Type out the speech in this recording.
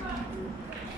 フッ。